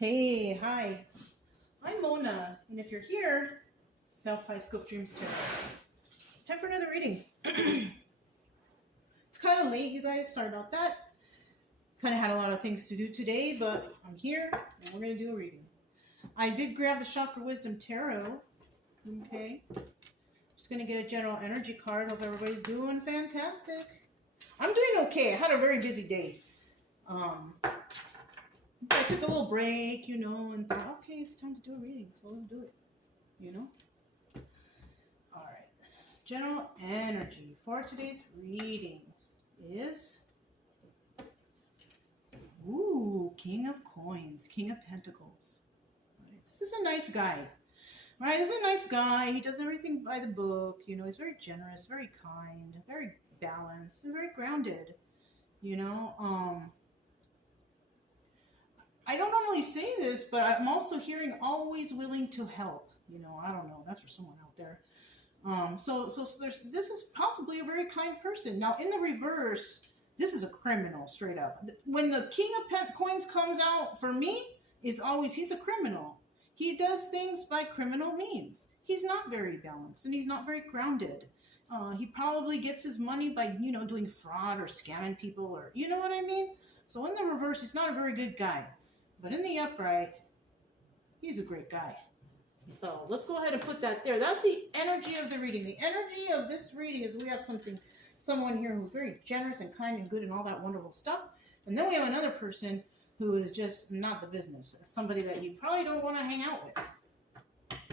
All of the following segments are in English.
Hey, hi. I'm Mona, and if you're here, Kaleidoscope Dreams Tarot. It's time for another reading. It's kind of late, you guys. Sorry about that. Kind of had a lot of things to do today, but I'm here, and we're going to do a reading. I did grab the Chakra Wisdom Tarot. Okay. Just going to get a general energy card. Hope everybody's doing fantastic. I'm doing okay. I had a very busy day. I took a little break, and thought, okay, it's time to do a reading, so let's do it, All right. General energy for today's reading is, King of Coins, King of Pentacles. Right. This is a nice guy. Right, this is a nice guy. He does everything by the book. He's very generous, very kind, very balanced, and very grounded. I don't normally say this, but I'm also hearing always willing to help. I don't know. That's for someone out there. So this is possibly a very kind person. Now, in the reverse, this is a criminal, straight up. When the King of Coins comes out, for me, he's a criminal. He does things by criminal means. He's not very balanced, and he's not very grounded. He probably gets his money by, doing fraud or scamming people, or, you know what I mean? So in the reverse, he's not a very good guy. But in the upright, he's a great guy. So let's go ahead and put that there. That's the energy of the reading. The energy of this reading is we have someone here who's very generous and kind and good and all that wonderful stuff. And then we have another person who is just not the business. Somebody that you probably don't want to hang out with.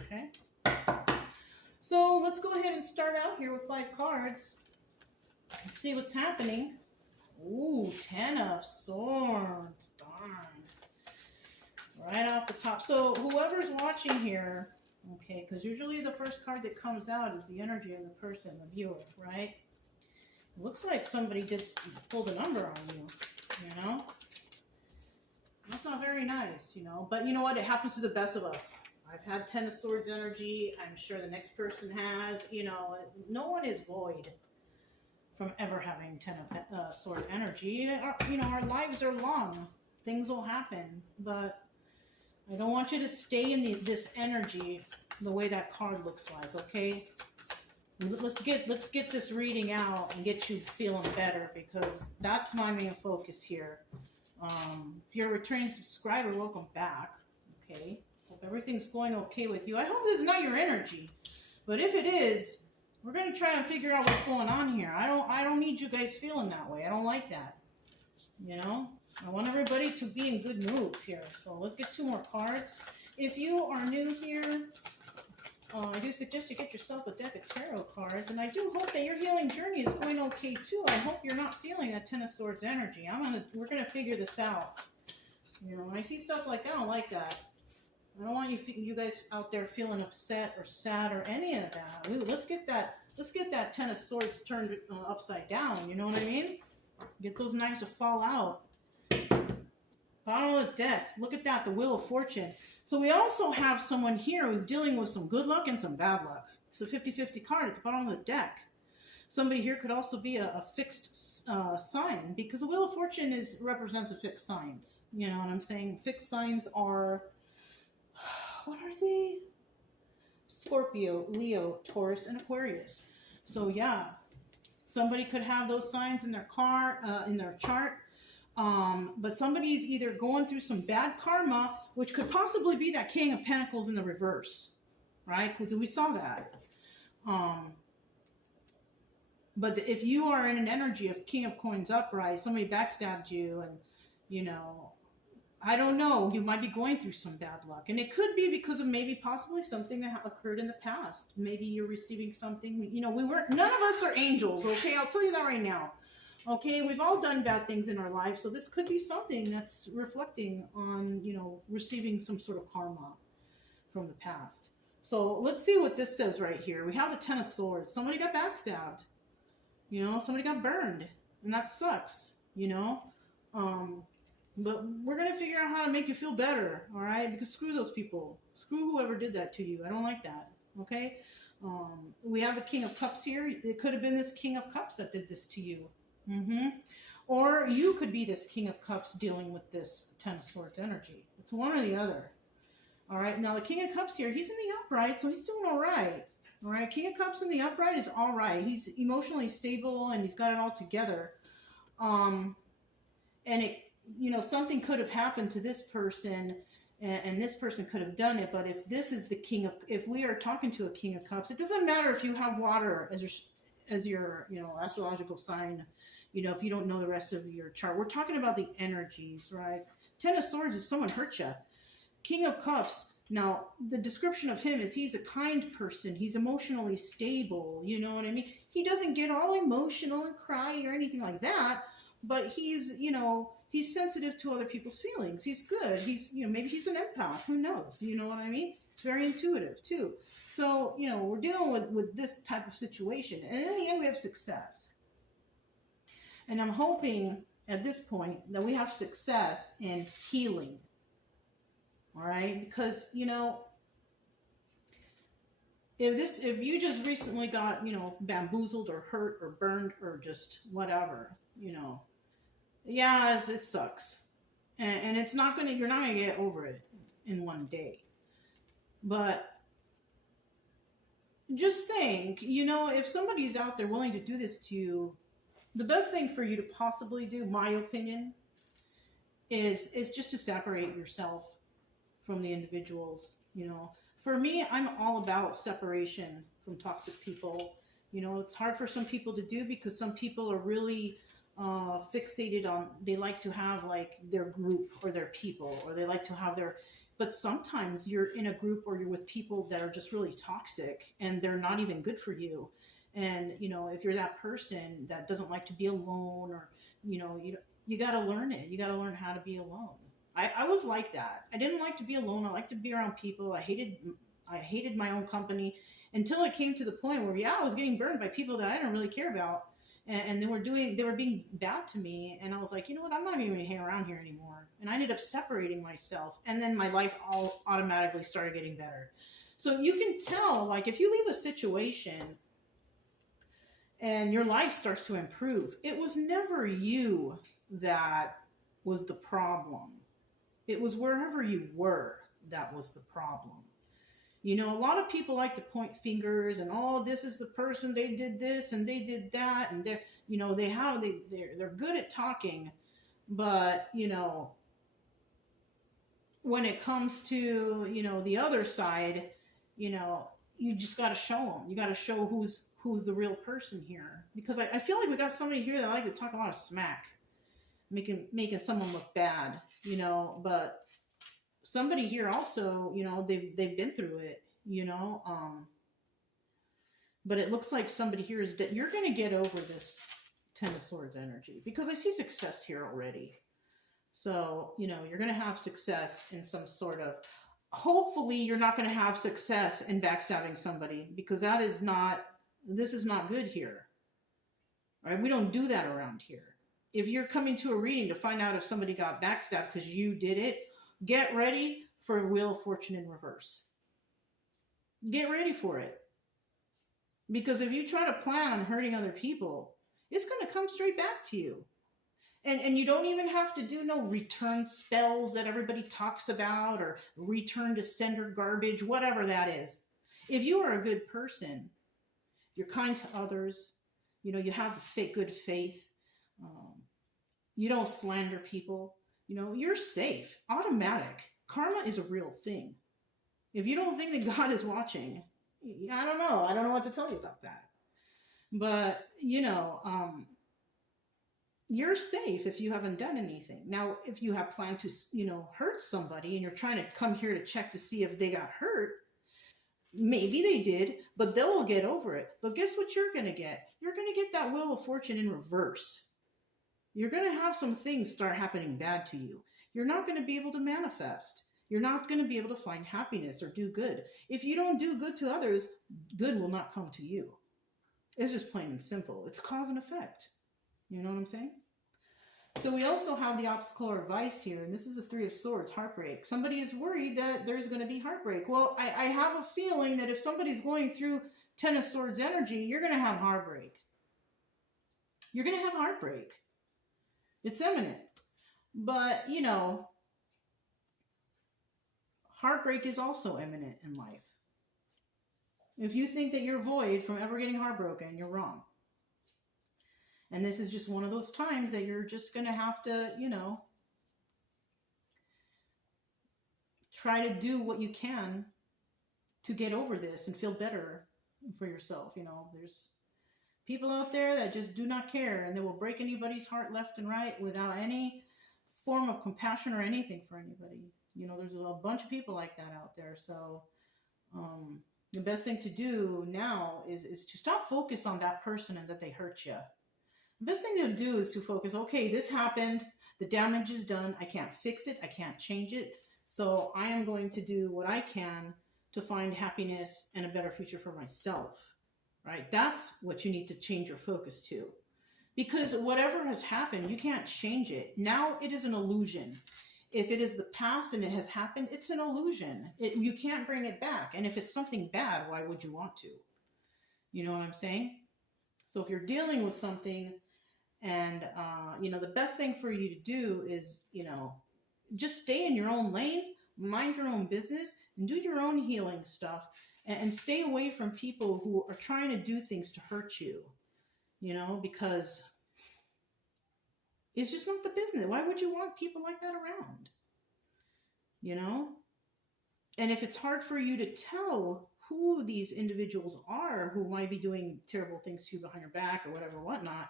Okay? So let's go ahead and start out here with 5 cards. Let's see what's happening. Ooh, 10 of Swords. Darn. Right off the top. So whoever's watching here, okay, because usually the first card that comes out is the energy of the person, the viewer, right? It looks like somebody pulled a number on you, That's not very nice, But you know what? It happens to the best of us. I've had 10 of Swords energy. I'm sure the next person has. No one is void from ever having 10 of Sword energy. Our lives are long. Things will happen, but I don't want you to stay in this energy the way that card looks like, okay? Let's get this reading out and get you feeling better, because that's my main focus here. If you're a returning subscriber, welcome back, okay? Hope everything's going okay with you. I hope this is not your energy, but if it is, we're going to try and figure out what's going on here. I don't need you guys feeling that way. I don't like that, I want everybody to be in good moods here. So let's get 2 more cards. If you are new here, I do suggest you get yourself a deck of tarot cards. And I do hope that your healing journey is going okay too. I hope you're not feeling that 10 of Swords energy. We're gonna figure this out. When I see stuff like that, I don't like that. I don't want you guys out there feeling upset or sad or any of that. Ooh, let's get that 10 of Swords turned upside down. You know what I mean? Get those knives to fall out. Bottom of the deck. Look at that, the Wheel of Fortune. So we also have someone here who's dealing with some good luck and some bad luck. It's a 50-50 card at the bottom of the deck. Somebody here could also be a fixed sign, because the Wheel of Fortune represents a fixed signs. You know what I'm saying? Fixed signs are, what are they? Scorpio, Leo, Taurus, and Aquarius. So yeah, somebody could have those signs in their chart. But somebody's either going through some bad karma, which could possibly be that King of Pentacles in the reverse, right? Because we saw that. But if you are in an energy of King of Coins upright, somebody backstabbed you, and, I don't know, you might be going through some bad luck. And it could be because of maybe possibly something that occurred in the past. Maybe you're receiving something, none of us are angels, okay? I'll tell you that right now. Okay, we've all done bad things in our lives, so this could be something that's reflecting on, receiving some sort of karma from the past. So let's see what this says right here. We have the 10 of Swords. Somebody got backstabbed. Somebody got burned, and that sucks, But we're going to figure out how to make you feel better, all right? Because screw those people. Screw whoever did that to you. I don't like that, okay? We have the King of Cups here. It could have been this King of Cups that did this to you. Or you could be this King of Cups dealing with this 10 of Swords energy. It's one or the other. All right. Now the King of Cups here, he's in the upright, so he's doing all right. All right. King of Cups in the upright is all right. He's emotionally stable and he's got it all together. And it, something could have happened to this person, and this person could have done it. But if we are talking to a King of Cups, it doesn't matter if you have water as your astrological sign. If you don't know the rest of your chart, we're talking about the energies, right? Ten of Swords is someone hurt you. King of Cups. Now, the description of him is he's a kind person. He's emotionally stable. You know what I mean? He doesn't get all emotional and cry or anything like that, but he's sensitive to other people's feelings. He's good. Maybe he's an empath. Who knows? You know what I mean? It's very intuitive too. So, we're dealing with this type of situation. And in the end, we have success. And I'm hoping at this point that we have success in healing. All right? Because, if you just recently got, bamboozled or hurt or burned or just whatever, yeah, it sucks. And you're not going to get over it in one day. But just think, if somebody's out there willing to do this to you, the best thing for you to possibly do, my opinion, is just to separate yourself from the individuals. For me, I'm all about separation from toxic people. It's hard for some people to do because some people are really fixated on, they like to have like their group or their people, or they like to have but sometimes you're in a group or you're with people that are just really toxic and they're not even good for you. And, if you're that person that doesn't like to be alone, or, you got to learn it. You got to learn how to be alone. I was like that. I didn't like to be alone. I liked to be around people. I hated my own company until it came to the point where, I was getting burned by people that I didn't really care about. And they were being bad to me. And I was like, you know what? I'm not even going to hang around here anymore. And I ended up separating myself. And then my life all automatically started getting better. So you can tell, like, if you leave a situation and your life starts to improve, it was never you that was the problem. It was wherever you were that was the problem. A lot of people like to point fingers and, oh, this is the person, they did this and they did that, and they're good at talking, but when it comes to the other side, you just got to show them. You got to show who's the real person here, because I feel like we got somebody here that like to talk a lot of smack, making someone look bad, but somebody here also, they've been through it, but it looks like somebody here is dead. You're going to get over this Ten of Swords energy, because I see success here already. So, you're going to have success in some sort of, hopefully you're not going to have success in backstabbing somebody, because this is not good here. All right? We don't do that around here. If you're coming to a reading to find out if somebody got backstabbed because you did it, get ready for Wheel of Fortune in reverse. Get ready for it. Because if you try to plan on hurting other people, it's going to come straight back to you. And you don't even have to do no return spells that everybody talks about, or return to sender garbage, whatever that is. If you are a good person, you're kind to others, you have good faith, you don't slander people, you're safe. Automatic. Karma is a real thing. If you don't think that God is watching, I don't know. I don't know what to tell you about that. But, you're safe if you haven't done anything. Now, if you have planned to, hurt somebody and you're trying to come here to check to see if they got hurt, maybe they did, but they'll get over it. But guess what you're going to get? You're going to get that Wheel of Fortune in reverse. You're going to have some things start happening bad to you. You're not going to be able to manifest. You're not going to be able to find happiness or do good. If you don't do good to others, good will not come to you. It's just plain and simple. It's cause and effect. You know what I'm saying? So we also have the obstacle or advice here, and this is the Three of Swords, heartbreak. Somebody is worried that there's going to be heartbreak. Well, I have a feeling that if somebody's going through Ten of Swords energy, you're going to have heartbreak. You're going to have heartbreak. It's imminent. But, Heartbreak is also imminent in life. If you think that you're void from ever getting heartbroken, you're wrong. And this is just one of those times that you're just going to have to, you know, try to do what you can to get over this and feel better for yourself. You know, there's people out there that just do not care, and they will break anybody's heart left and right without any form of compassion or anything for anybody. You know, there's a bunch of people like that out there. So the best thing to do now is to stop focus on that person and that they hurt you. The best thing to do is to focus, okay, this happened, the damage is done, I can't fix it, I can't change it, so I am going to do what I can to find happiness and a better future for myself, right? That's what you need to change your focus to. Because whatever has happened, you can't change it. Now it is an illusion. If it is the past and it has happened, it's an illusion. You can't bring it back. And if it's something bad, why would you want to? You know what I'm saying? So if you're dealing with something and, you know, the best thing for you to do is, you know, just stay in your own lane, mind your own business, and do your own healing stuff, and stay away from people who are trying to do things to hurt you, you know, because it's just not the business. Why would you want people like that around? You know? And if it's hard for you to tell who these individuals are who might be doing terrible things to you behind your back or whatever, whatnot,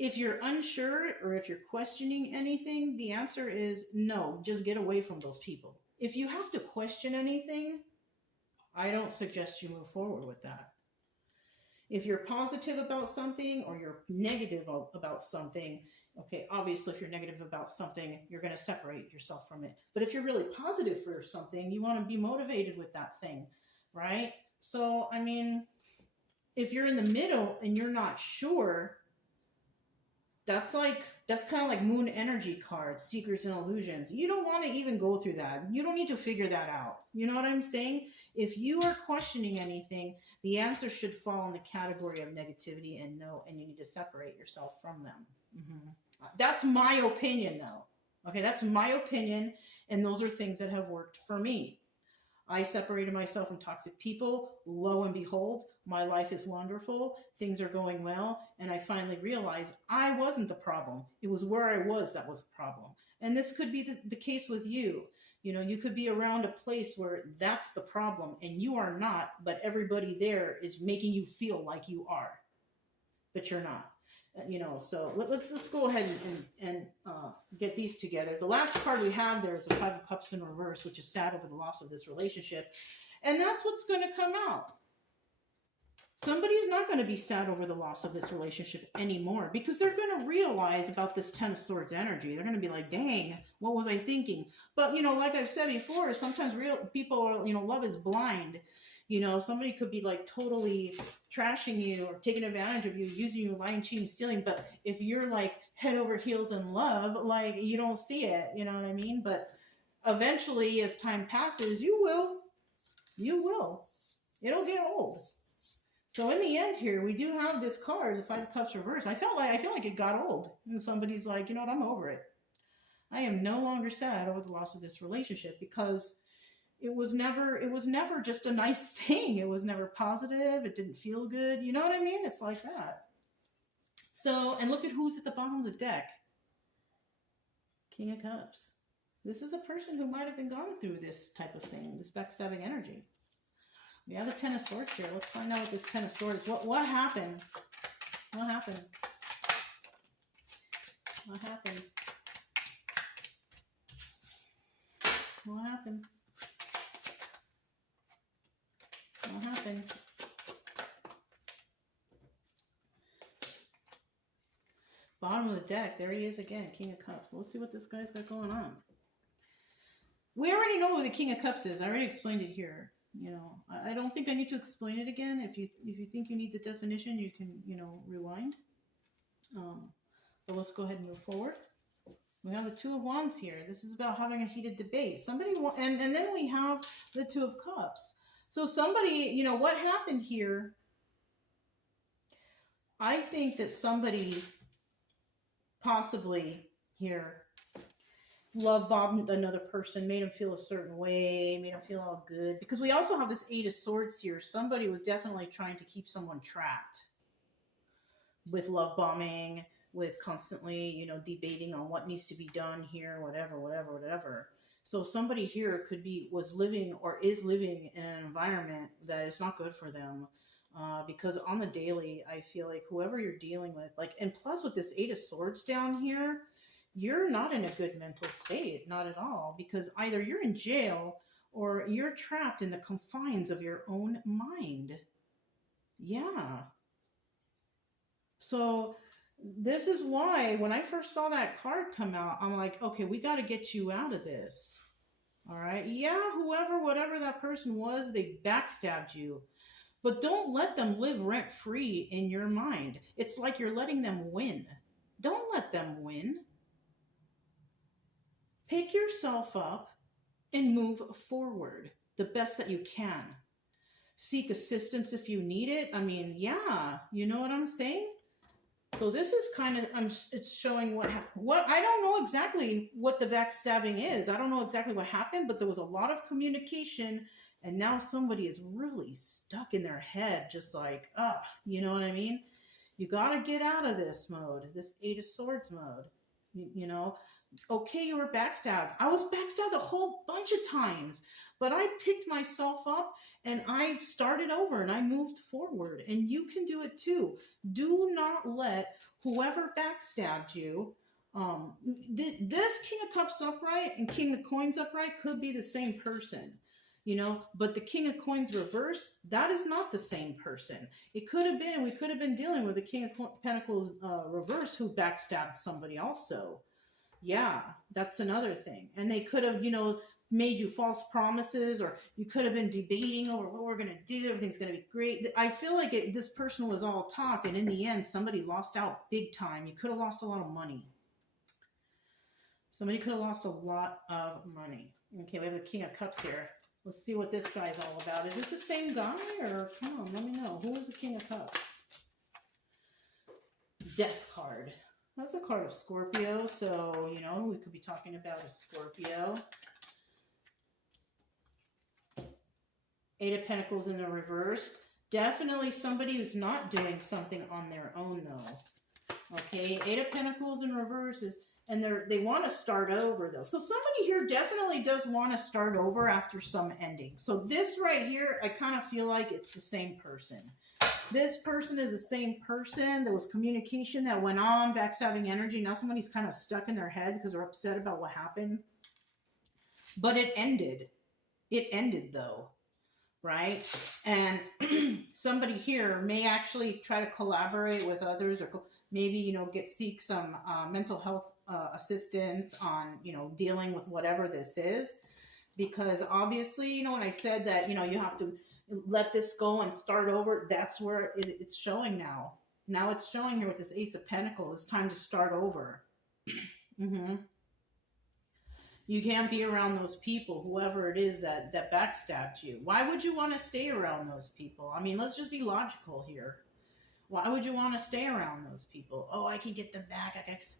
if you're unsure or if you're questioning anything, the answer is no, just get away from those people. If you have to question anything, I don't suggest you move forward with that. If you're positive about something or you're negative about something, okay, obviously if you're negative about something, you're going to separate yourself from it. But if you're really positive for something, you want to be motivated with that thing, right? So, I mean, if you're in the middle and you're not sure, that's kind of like moon energy cards, secrets and illusions. You don't want to even go through that. You don't need to figure that out. You know what I'm saying? If you are questioning anything, the answer should fall in the category of negativity and no, and you need to separate yourself from them. Mm-hmm. That's my opinion, though. Okay, that's my opinion, and those are things that have worked for me. I separated myself from toxic people. Lo and behold, my life is wonderful. Things are going well. And I finally realized I wasn't the problem. It was where I was that was the problem. And this could be the case with you. You know, you could be around a place where that's the problem and you are not, but everybody there is making you feel like you are, but you're not. You know, so let's go ahead and get these together. The last card we have there is the Five of Cups in reverse, which is sad over the loss of this relationship. And that's what's going to come out. Somebody's not going to be sad over the loss of this relationship anymore because they're going to realize about this Ten of Swords energy. They're going to be like, dang, what was I thinking? But, you know, like I've said before, sometimes real people are, you know, love is blind. You know, somebody could be like totally trashing you or taking advantage of you, using you, lying, cheating, stealing. But if you're like head over heels in love, like you don't see it, you know what I mean? But eventually as time passes, you will. It'll get old. So in the end here, we do have this card, the Five of Cups reverse. I feel like it got old. And somebody's like, you know what, I'm over it. I am no longer sad over the loss of this relationship because it was never just a nice thing. It was never positive. It didn't feel good. You know what I mean? It's like that. So, and look at who's at the bottom of the deck. King of Cups. This is a person who might have been going through this type of thing, this backstabbing energy. We have the Ten of Swords here. Let's find out what this Ten of Swords, what happened? What happened? What happened? What happened? What happened? Bottom of the deck. There he is again, King of Cups. Let's see what this guy's got going on. We already know what the King of Cups is. I already explained it here. You know, I don't think I need to explain it again. If you think you need the definition, you can, you know, rewind. But let's go ahead and move forward. We have the Two of Wands here. This is about having a heated debate. And then we have the Two of Cups. So somebody, you know, what happened here? I think that somebody possibly here love bombed another person, made them feel a certain way, made them feel all good. Because we also have this Eight of Swords here. Somebody was definitely trying to keep someone trapped with love bombing, with constantly, debating on what needs to be done here, whatever, whatever, whatever. So somebody here was living or is living in an environment that is not good for them. Because on the daily, I feel like whoever you're dealing with, like, and plus with this Eight of Swords down here, you're not in a good mental state, not at all, because either you're in jail or you're trapped in the confines of your own mind. Yeah. So this is why when I first saw that card come out, I'm like, okay, we got to get you out of this. All right. Yeah, whatever that person was, they backstabbed you. But don't let them live rent free in your mind. It's like you're letting them win. Don't let them win. Pick yourself up and move forward the best that you can. Seek assistance if you need it. I mean, yeah, you know what I'm saying? So this is kind of, it's showing what I don't know exactly what the backstabbing is. I don't know exactly what happened, but there was a lot of communication, and now somebody is really stuck in their head, just like, you know what I mean? You got to get out of this mode, this Eight of Swords mode, Okay, you were backstabbed. I was backstabbed a whole bunch of times, but I picked myself up and I started over and I moved forward. And you can do it too. Do not let whoever backstabbed you, this King of Cups upright and King of Coins upright could be the same person, but the King of Coins reverse, that is not the same person. We could have been dealing with the King of Pentacles reverse who backstabbed somebody also. Yeah, that's another thing. And they could have, made you false promises, or you could have been debating over what we're going to do. Everything's going to be great. I feel like this person was all talk, and in the end, somebody lost out big time. You could have lost a lot of money. Somebody could have lost a lot of money. Okay, we have the King of Cups here. Let's see what this guy's all about. Is this the same guy, or come on, let me know. Who is the King of Cups? Death card. That's a card of Scorpio, so, we could be talking about a Scorpio. Eight of Pentacles in the reverse. Definitely somebody who's not doing something on their own, though. Okay, Eight of Pentacles in reverse is, and they want to start over, though. So somebody here definitely does want to start over after some ending. So this right here, I kind of feel like it's the same person. This person is the same person. There was communication that went on, backstabbing energy. Now somebody's kind of stuck in their head because they're upset about what happened. But it ended. It ended, though, right? And somebody here may actually try to collaborate with others, or maybe, seek some mental health assistance on, dealing with whatever this is. Because obviously, when I said that, you have to let this go and start over, that's where it's showing now. Now it's showing here with this Ace of Pentacles. It's time to start over. You can't be around those people, whoever it is that backstabbed you. Why would you want to stay around those people? I mean, let's just be logical here. Why would you want to stay around those people? Oh, I can get them back.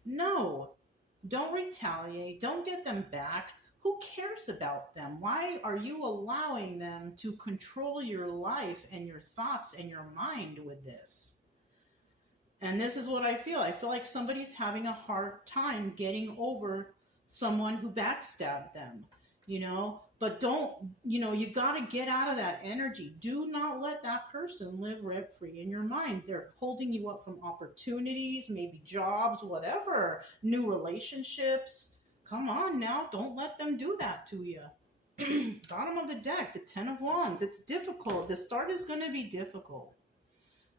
No, don't retaliate. Don't get them back. Who cares about them? Why are you allowing them to control your life and your thoughts and your mind with this? And this is what I feel. I feel like somebody's having a hard time getting over someone who backstabbed them, But don't, you got to get out of that energy. Do not let that person live rent-free in your mind. They're holding you up from opportunities, maybe jobs, whatever, new relationships. Come on now, don't let them do that to you. Bottom of the deck, the Ten of Wands. It's difficult. The start is going to be difficult.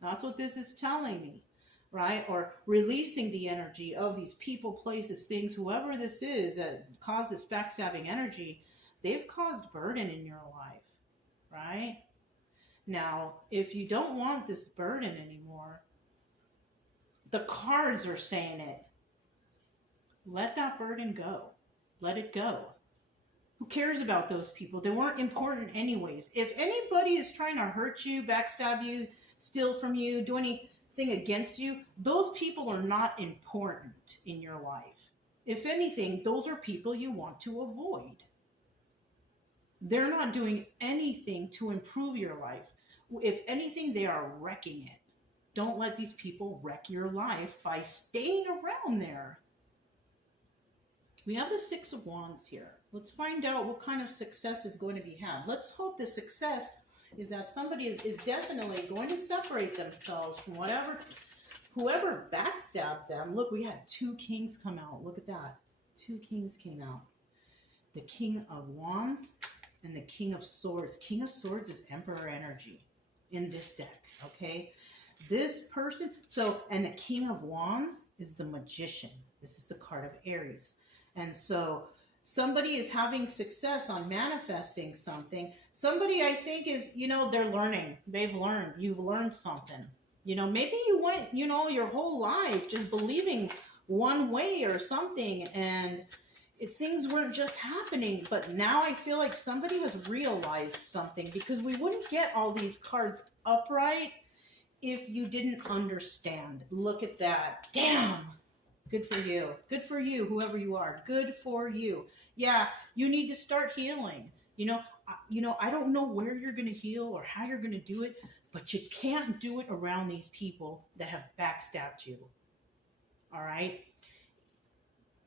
That's what this is telling me, right? Or releasing the energy of these people, places, things, whoever this is that caused this backstabbing energy, they've caused burden in your life, right? Now, if you don't want this burden anymore, the cards are saying it. Let that burden go. Let it go. Who cares about those people? They weren't important anyways. If anybody is trying to hurt you, backstab you, steal from you, do anything against you, those people are not important in your life. If anything, those are people you want to avoid. They're not doing anything to improve your life. If anything, they are wrecking it. Don't let these people wreck your life by staying around there. We have the Six of Wands here. Let's find out what kind of success is going to be had. Let's hope the success is that somebody is definitely going to separate themselves from whoever backstabbed them. Look, we had 2 kings come out. Look at that. 2 kings came out. The King of Wands and the King of Swords. King of Swords is Emperor energy in this deck, okay? This person, and the King of Wands is the Magician. This is the card of Aries. And so somebody is having success on manifesting something. Somebody, I think, is, they're learning. They've learned. You've learned something. Maybe you went, your whole life just believing one way or something, and things weren't just happening. But now I feel like somebody has realized something, because we wouldn't get all these cards upright if you didn't understand. Look at that. Damn. Good for you. Good for you, whoever you are. Good for you. Yeah, you need to start healing. I don't know where you're going to heal or how you're going to do it, but you can't do it around these people that have backstabbed you. All right?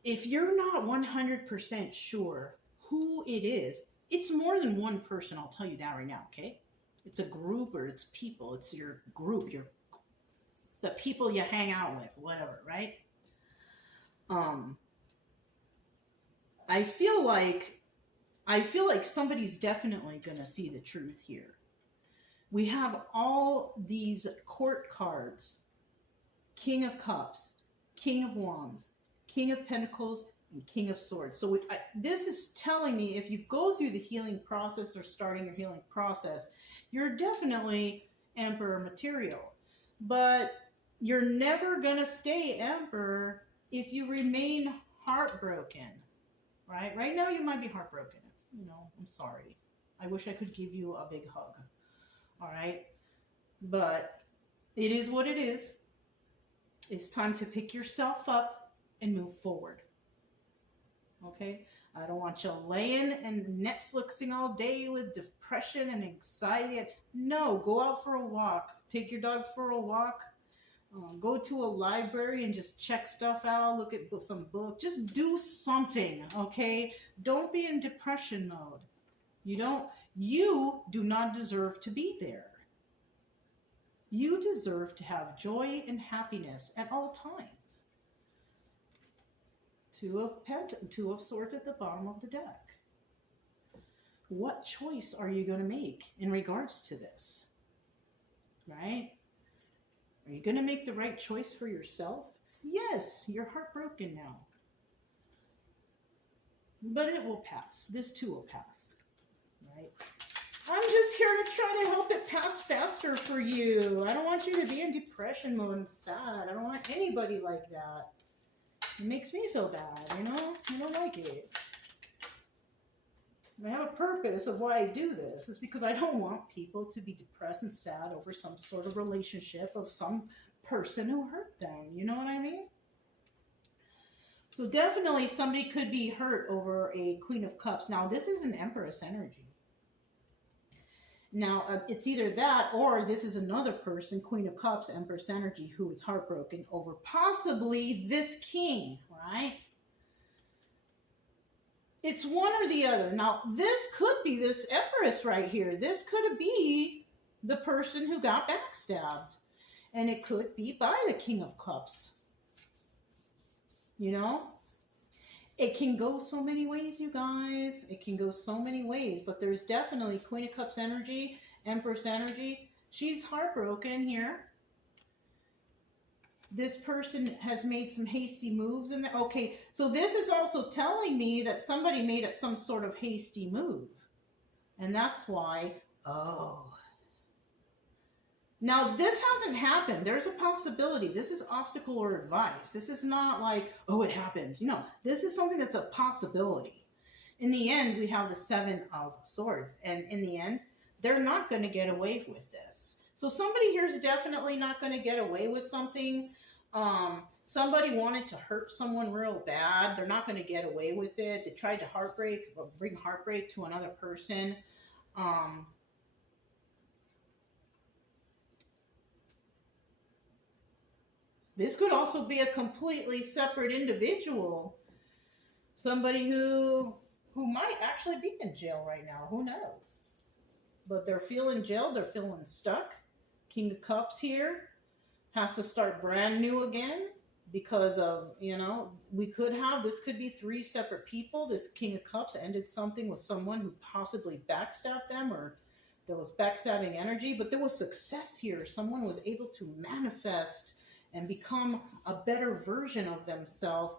If you're not 100% sure who it is, it's more than one person, I'll tell you that right now, okay? It's a group, or it's people. It's your group, the people you hang out with, whatever, right? I feel like somebody's definitely going to see the truth here. We have all these court cards: King of Cups, King of Wands, King of Pentacles, and King of Swords. So this is telling me, if you go through the healing process or starting your healing process, you're definitely Emperor material. But you're never going to stay Emperor if you remain heartbroken, right? Right now you might be heartbroken. I'm sorry. I wish I could give you a big hug. All right? But it is what it is. It's time to pick yourself up and move forward. Okay? I don't want you laying and Netflixing all day with depression and anxiety. No, go out for a walk. Take your dog for a walk. Go to a library and just check stuff out. Look at some books. Just do something, okay? Don't be in depression mode. You do not deserve to be there. You deserve to have joy and happiness at all times. 2 of Swords at the bottom of the deck. What choice are you going to make in regards to this? Right? Are you going to make the right choice for yourself? Yes, you're heartbroken now. But it will pass. This too will pass. Right? I'm just here to try to help it pass faster for you. I don't want you to be in depression mode and sad. I don't want anybody like that. It makes me feel bad, I don't like it. I have a purpose of why I do this. It's because I don't want people to be depressed and sad over some sort of relationship of some person who hurt them. You know what I mean? So definitely somebody could be hurt over a Queen of Cups. Now, this is an Empress energy. Now, it's either that or this is another person, Queen of Cups, Empress energy, who is heartbroken over possibly this king, right? It's one or the other. Now, this could be this Empress right here. This could be the person who got backstabbed. And it could be by the King of Cups. It can go so many ways, you guys. It can go so many ways. But there's definitely Queen of Cups energy, Empress energy. She's heartbroken here. This person has made some hasty moves in there. Okay, so this is also telling me that somebody made some sort of hasty move. And that's why, Now, this hasn't happened. There's a possibility. This is obstacle or advice. This is not like, it happened. This is something that's a possibility. In the end, we have the 7 of Swords. And in the end, they're not going to get away with this. So somebody here is definitely not going to get away with something. Somebody wanted to hurt someone real bad. They're not going to get away with it. They tried to bring heartbreak to another person. Um, this could also be a completely separate individual. Somebody who might actually be in jail right now. Who knows? But they're feeling jailed. They're feeling stuck. King of Cups here has to start brand new again because of, this could be three separate people. This King of Cups ended something with someone who possibly backstabbed them, or there was backstabbing energy, but there was success here. Someone was able to manifest and become a better version of themselves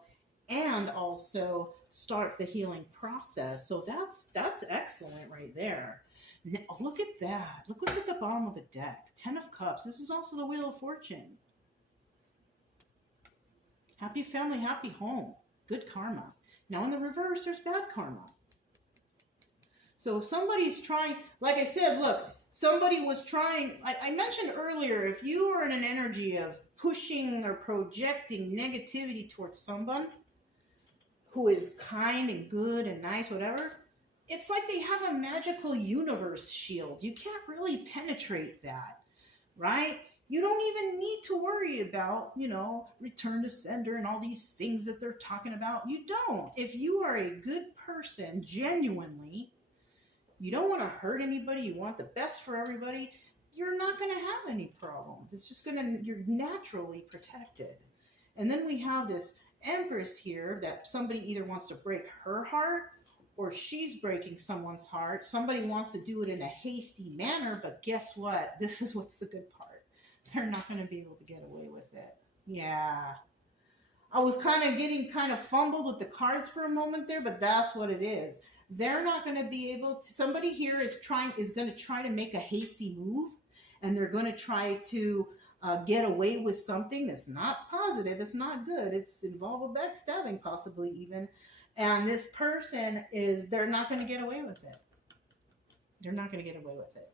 and also start the healing process. So that's excellent right there. Now, look at that. Look what's at the bottom of the deck. 10 of Cups. This is also the Wheel of Fortune. Happy family, happy home. Good karma. Now in the reverse, there's bad karma. So if somebody's trying, like I said, look, somebody was trying, I mentioned earlier, if you are in an energy of pushing or projecting negativity towards someone who is kind and good and nice, whatever, it's like they have a magical universe shield. You can't really penetrate that, right? You don't even need to worry about, return to sender and all these things that they're talking about. You don't. If you are a good person, genuinely, you don't want to hurt anybody, you want the best for everybody, you're not going to have any problems. It's just you're naturally protected. And then we have this Empress here that somebody either wants to break her heart or she's breaking someone's heart. Somebody wants to do it in a hasty manner, but guess what? This is what's the good part. They're not going to be able to get away with it. Yeah. I was getting fumbled with the cards for a moment there, but that's what it is. They're not going to be able to, somebody here is going to try to make a hasty move, and they're going to try to get away with something that's not positive. It's not good. It's involved with backstabbing, possibly even. And this person they're not going to get away with it. They're not going to get away with it.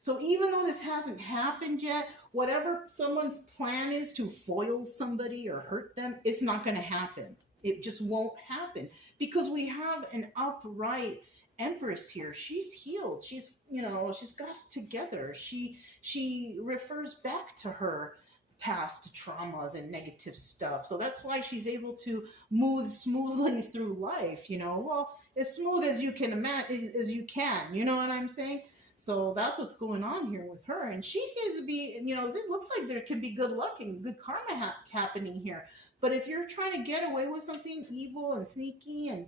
So even though this hasn't happened yet, whatever someone's plan is to foil somebody or hurt them, it's not going to happen. It just won't happen because we have an upright Empress here. She's healed. She's got it together. She refers back to her past traumas and negative stuff. So that's why she's able to move smoothly through life, well, as smooth as you can imagine, as you can, you know what I'm saying? So that's what's going on here with her. And she seems to be, it looks like there can be good luck and good karma happening here. But if you're trying to get away with something evil and sneaky and,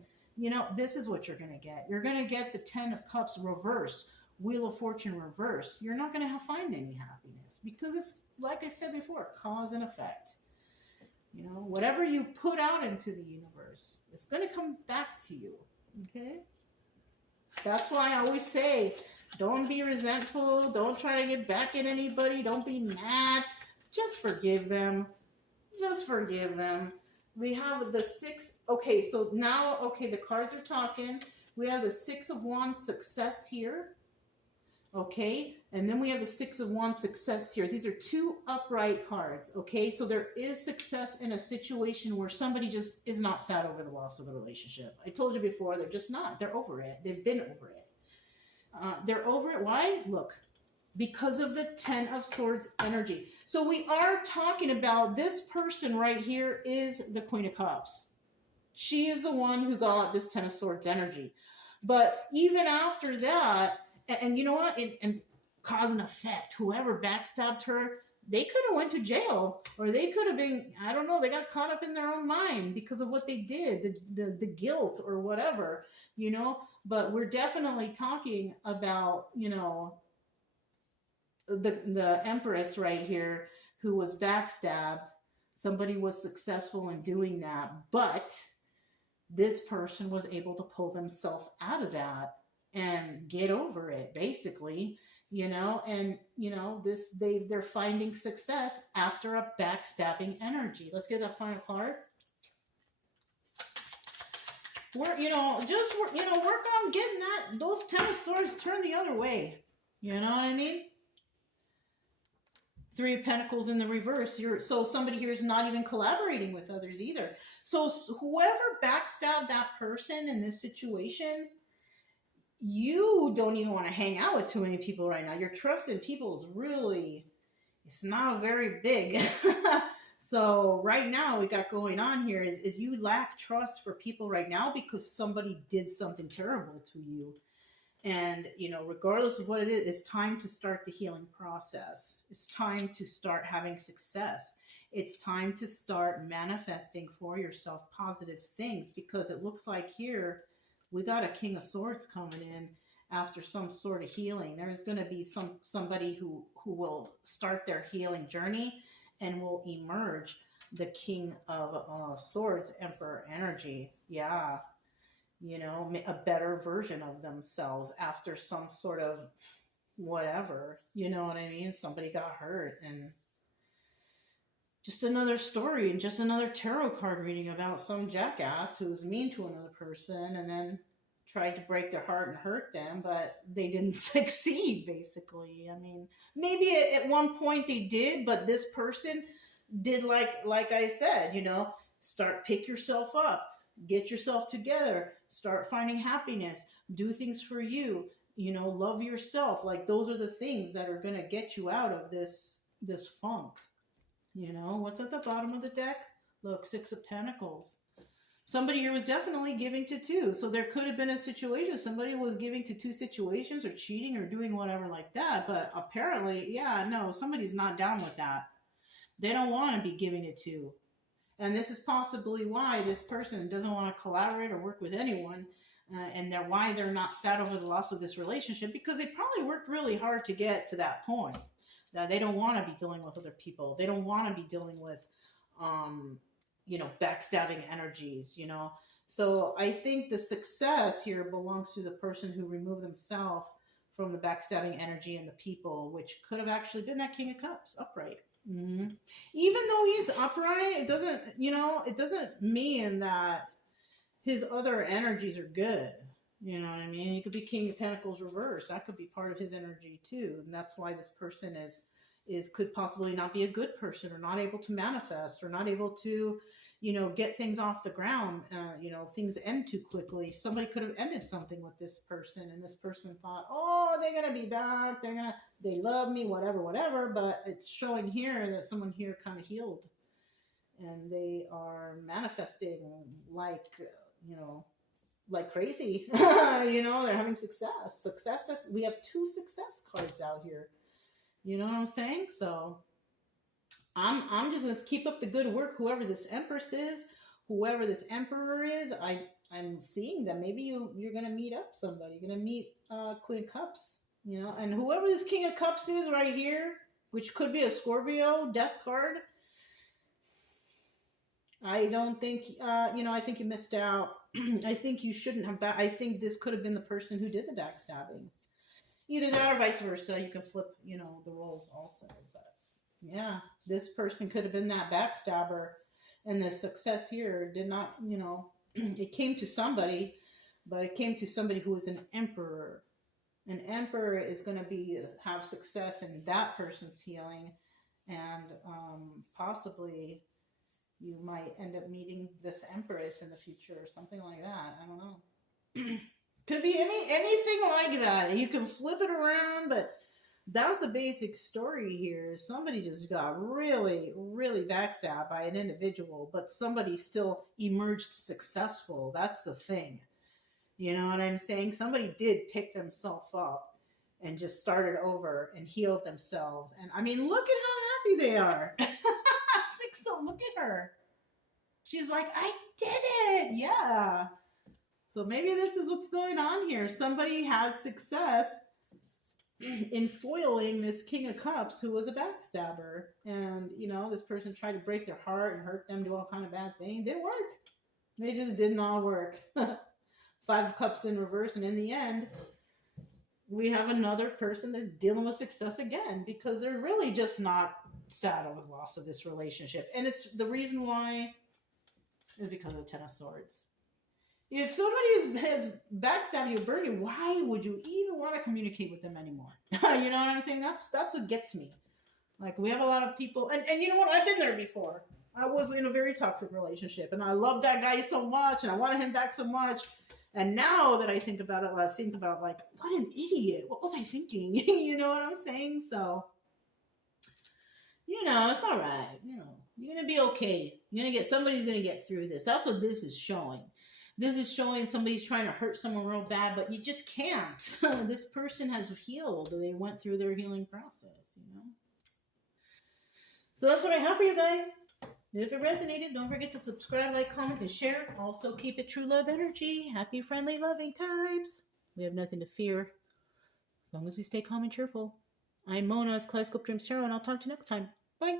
this is what you're going to get. You're going to get the 10 of Cups reverse, Wheel of Fortune reverse. You're not going to find any happiness because it's, like I said before, cause and effect. Whatever you put out into the universe, it's going to come back to you. Okay? That's why I always say, don't be resentful. Don't try to get back at anybody. Don't be mad. Just forgive them. Just forgive them. We have the 6. Okay, so now, the cards are talking. We have the 6 of Wands success here. Okay, and then we have the 6 of Wands success here. These are 2 upright cards. Okay, so there is success in a situation where somebody just is not sad over the loss of the relationship. I told you before, they're just not. They're over it. They've been over it. They're over it. Why? Look, because of the 10 of Swords energy. So we are talking about this person right here is the Queen of Cups. She is the one who got this 10 of Swords energy. But even after that, and you know what? And cause and effect. Whoever backstabbed her, they could have went to jail, or they could have been, I don't know, they got caught up in their own mind because of what they did, the guilt or whatever, But we're definitely talking about, the Empress right here who was backstabbed. Somebody was successful in doing that, but this person was able to pull themselves out of that and get over it, basically, and they're finding success after a backstabbing energy. Let's get that final card. Work on getting those 10 of Swords turned the other way. You know what I mean? Three of Pentacles in the reverse. So somebody here is not even collaborating with others either. So whoever backstabbed that person in this situation, you don't even want to hang out with too many people right now. Your trust in people is really, it's not very big. So right now we got going on here is you lack trust for people right now because somebody did something terrible to you. And, you know, regardless of what it is, it's time to start the healing process. It's time to start having success. It's time to start manifesting for yourself positive things, because it looks like here we got a King of Swords coming in after some sort of healing. There's going to be somebody who will start their healing journey and will emerge the King of Swords, Emperor energy. Yeah. You know, a better version of themselves after some sort of whatever, you know what I mean? Somebody got hurt, and just another story and just another tarot card reading about some jackass who was mean to another person and then tried to break their heart and hurt them, but they didn't succeed, basically. I mean, maybe at one point they did, but this person did like I said, you know, pick yourself up. Get yourself together, start finding happiness, do things for you, you know, love yourself. Like, those are the things that are going to get you out of this funk. You know, what's at the bottom of the deck? Look, Six of Pentacles. Somebody here was definitely giving to two. So there could have been a situation. Somebody was giving to two situations or cheating or doing whatever like that. But apparently, yeah, no, somebody's not down with that. They don't want to be giving to two. And this is possibly why this person doesn't want to collaborate or work with anyone, and why they're not sad over the loss of this relationship, because they probably worked really hard to get to that point. That they don't want to be dealing with other people. They don't want to be dealing with, you know, backstabbing energies, you know. So I think the success here belongs to the person who removed themselves from the backstabbing energy and the people, which could have actually been that King of Cups upright. Mm-hmm. Even though he's upright, it doesn't, you know, it doesn't mean that his other energies are good. You know what I mean? He could be King of Pentacles reverse. That could be part of his energy too. And that's why this person could possibly not be a good person, or not able to manifest, or not able to, you know, get things off the ground. You know, things end too quickly. Somebody could have ended something with this person, and this person thought, oh, they're going to be back. They love me, whatever. But it's showing here that someone here kind of healed, and they are manifesting like, you know, like crazy. You know, they're having success. We have two success cards out here. You know what I'm saying? So I'm just going to keep up the good work. Whoever this Empress is, whoever this Emperor is, I'm seeing that maybe you're going to meet up somebody. You're going to meet Queen of Cups, you know, and whoever this King of Cups is right here, which could be a Scorpio, Death card. I don't think, you know, I think you missed out. I think you shouldn't have. I think this could have been the person who did the backstabbing. Either that or vice versa. You can flip, you know, the roles also. But yeah, this person could have been that backstabber. And the success here did not, you know, it came to somebody, but it came to somebody who is an emperor. An emperor is going to have success in that person's healing. And possibly you might end up meeting this Empress in the future or something like that. I don't know. Could be anything like that. You can flip it around, but that's the basic story here. Somebody just got really, really backstabbed by an individual, but somebody still emerged successful. That's the thing. You know what I'm saying? Somebody did pick themselves up and just started over and healed themselves. And I mean, look at how happy they are. So look at her. She's like, I did it. Yeah. So maybe this is what's going on here. Somebody had success in foiling this King of Cups who was a backstabber. And, you know, this person tried to break their heart and hurt them, do all kind of bad things. Didn't work. They just did not work. Five of Cups in reverse. And in the end, we have another person that's dealing with success again, because they're really just not sad over the loss of this relationship. And it's the reason why is because of the Ten of Swords. If somebody has backstabbed you, burned you, why would you even want to communicate with them anymore? You know what I'm saying? That's what gets me. Like we have a lot of people, and you know what? I've been there before. I was in a very toxic relationship, and I loved that guy so much, and I wanted him back so much. And now that I think about it, I think about like, what an idiot! What was I thinking? You know what I'm saying? So, it's all right. You're gonna be okay. Somebody's gonna get through this. That's what this is showing. This is showing somebody's trying to hurt someone real bad, but you just can't. This person has healed. They went through their healing process. So that's what I have for you guys. If it resonated, don't forget to subscribe, like, comment, and share. Also, keep it true love energy. Happy, friendly, loving times. We have nothing to fear as long as we stay calm and cheerful. I'm Mona, it's Kaleidoscope Dreams Tarot, and I'll talk to you next time. Bye.